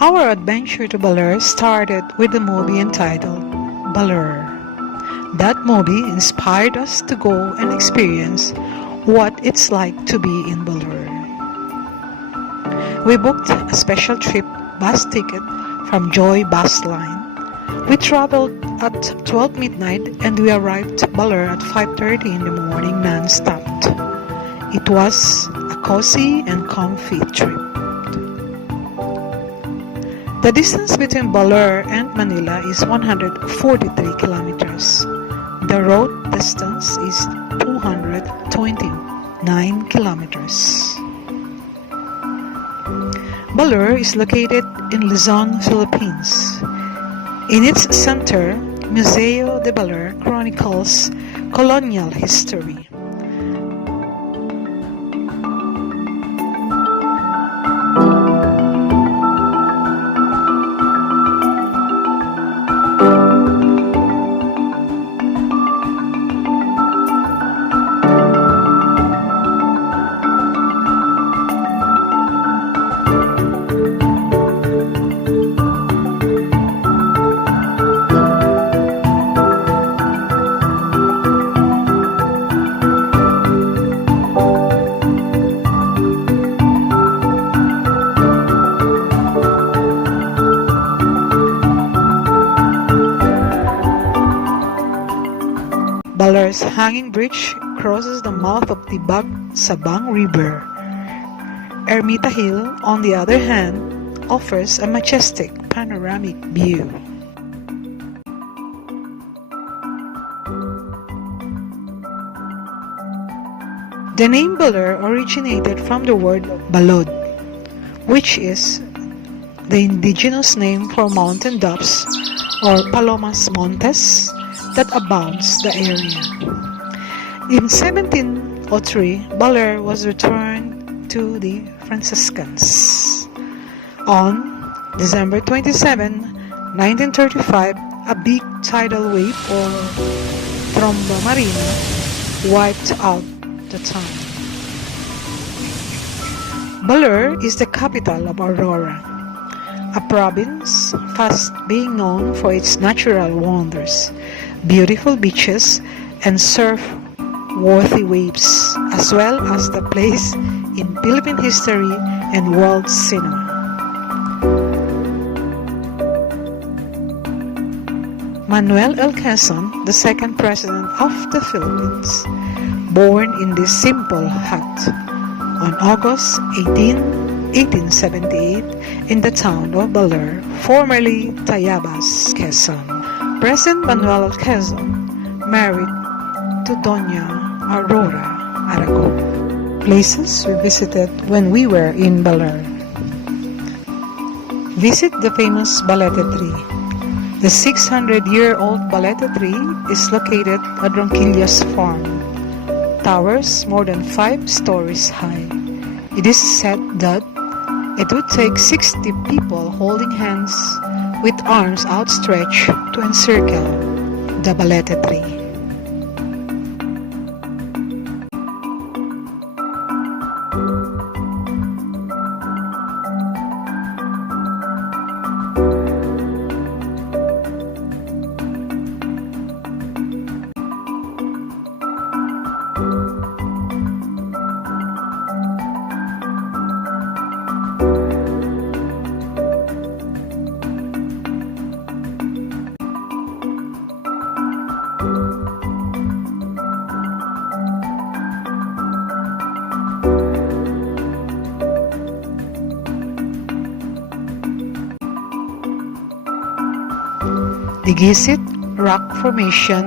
Our adventure to Baler started with the movie entitled Baler. That movie inspired us to go and experience what it's like to be in Baler. We booked a special trip bus ticket from Joy Bus Line. We traveled at 12 midnight and we arrived at Baler at 5:30 in the morning non-stopped. It was a cozy and comfy trip. The distance between Baler and Manila is 143 kilometers. The road distance is 229 kilometers. Baler is located in Luzon, Philippines. In its center, Museo de Baler chronicles colonial history. Baler's hanging bridge crosses the mouth of the Sabang River. Ermita Hill, on the other hand, offers a majestic panoramic view. The name Baler originated from the word balod, which is the indigenous name for mountain doves or palomas montes that abounds the area. In 1703, Baler was returned to the Franciscans. On December 27, 1935, a big tidal wave or tromba marina wiped out the town. Baler is the capital of Aurora, a province fast being known for its natural wonders, beautiful beaches, and surf-worthy waves, as well as the place in Philippine history and world cinema. Manuel L. Quezon, the second president of the Philippines, born in this simple hut on August 18, 1878 in the town of Baler, formerly Tayabas, Quezon. President Manuel Quezon married to Doña Aurora Aragon. Places we visited when we were in Baler. Visit the famous balete tree. The 600-year-old balete tree is located at Ronquillas Farm. Towers more than 5 stories high. It is said that it would take 60 people holding hands with arms outstretched to encircle the balete tree. Diguisit rock formation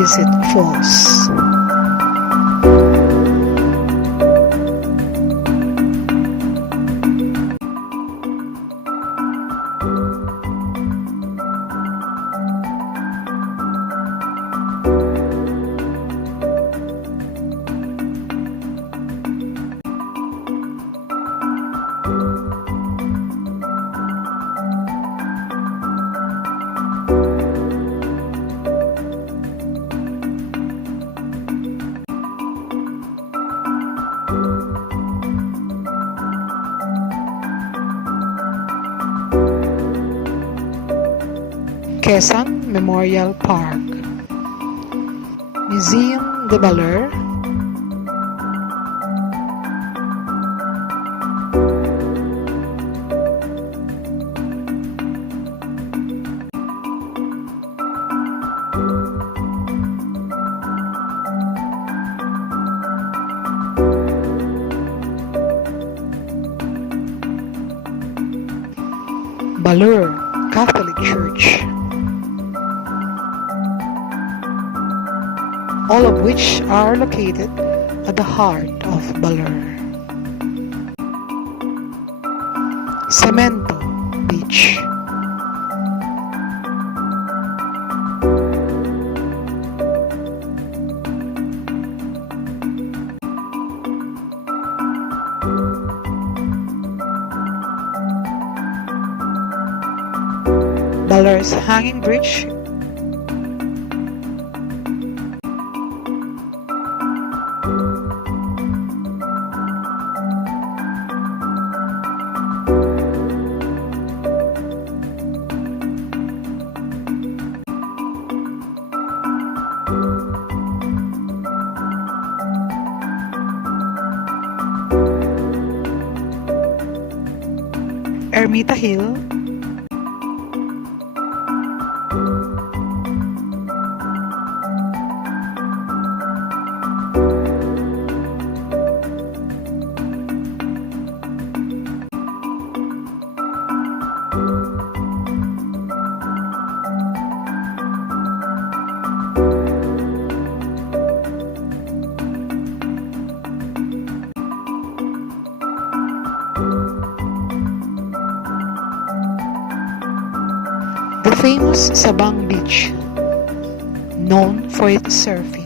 Diguisit Falls. Quezon Memorial Park, Museum de Baler, Baler Catholic Church, all of which are located at the heart of Baler. Cemento Beach, Baler's Hanging Bridge, Ermita Hill, the famous Sabang Beach, known for its surfing.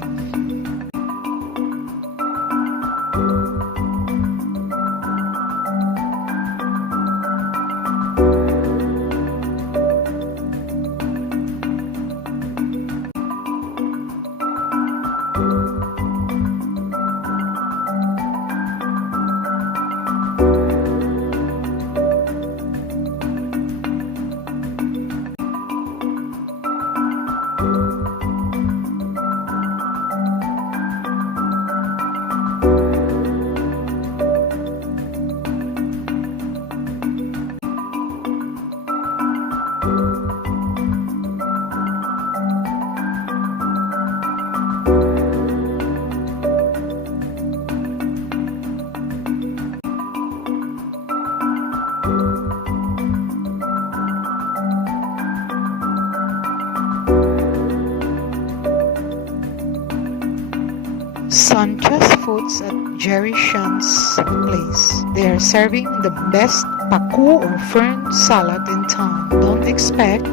Sanchez Foods at Gerry Shan's place. They are serving the best paco or fern salad in town. Don't expect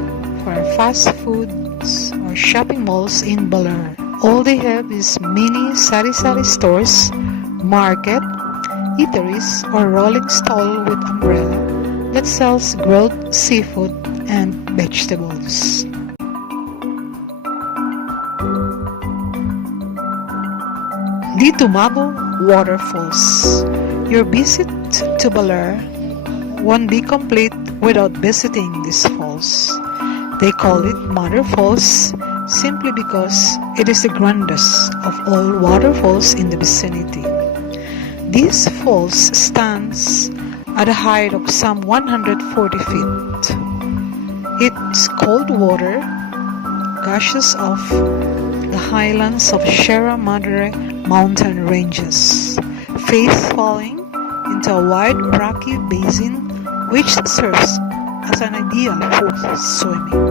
for fast foods or shopping malls in Baler. All they have is mini sari-sari stores, market, eateries, or rolling stall with umbrella that sells grilled seafood and vegetables. Ditumabo Waterfalls. Your visit to Baler won't be complete without visiting these falls. They call it Mother Falls simply because it is the grandest of all waterfalls in the vicinity. This falls stands at a height of some 140 feet. Its cold water gushes off the highlands of Sierra Madre mountain ranges, face falling into a wide rocky basin which serves as an ideal for swimming.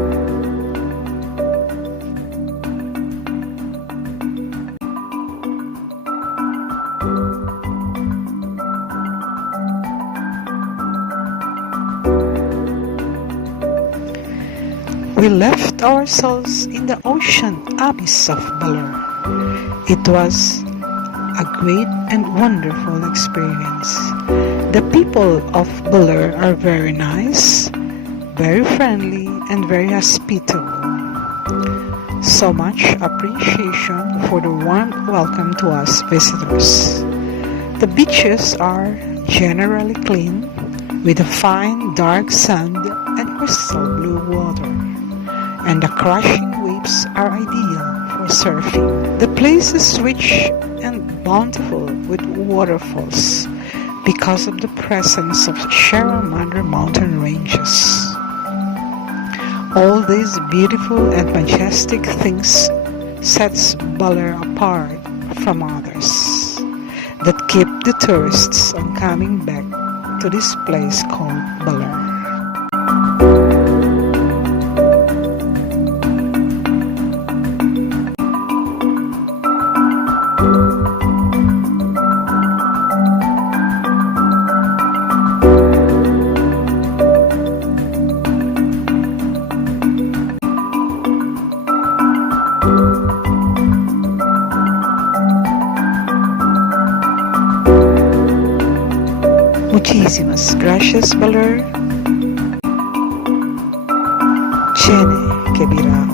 we left ourselves in the ocean abyss of Baler. It was a great and wonderful experience. The people of Baler are very nice, very friendly, and very hospitable. So much appreciation for the warm welcome to us visitors. The beaches are generally clean, with a fine dark sand and crystal blue water, and the crashing waves are ideal for surfing. The place is rich and bountiful with waterfalls because of the presence of Sierra Madre mountain ranges. All these beautiful and majestic things sets Baler apart from others that keep the tourists on coming back to this place called Baler. Muchísimas gracias, Baler. Tiene que virar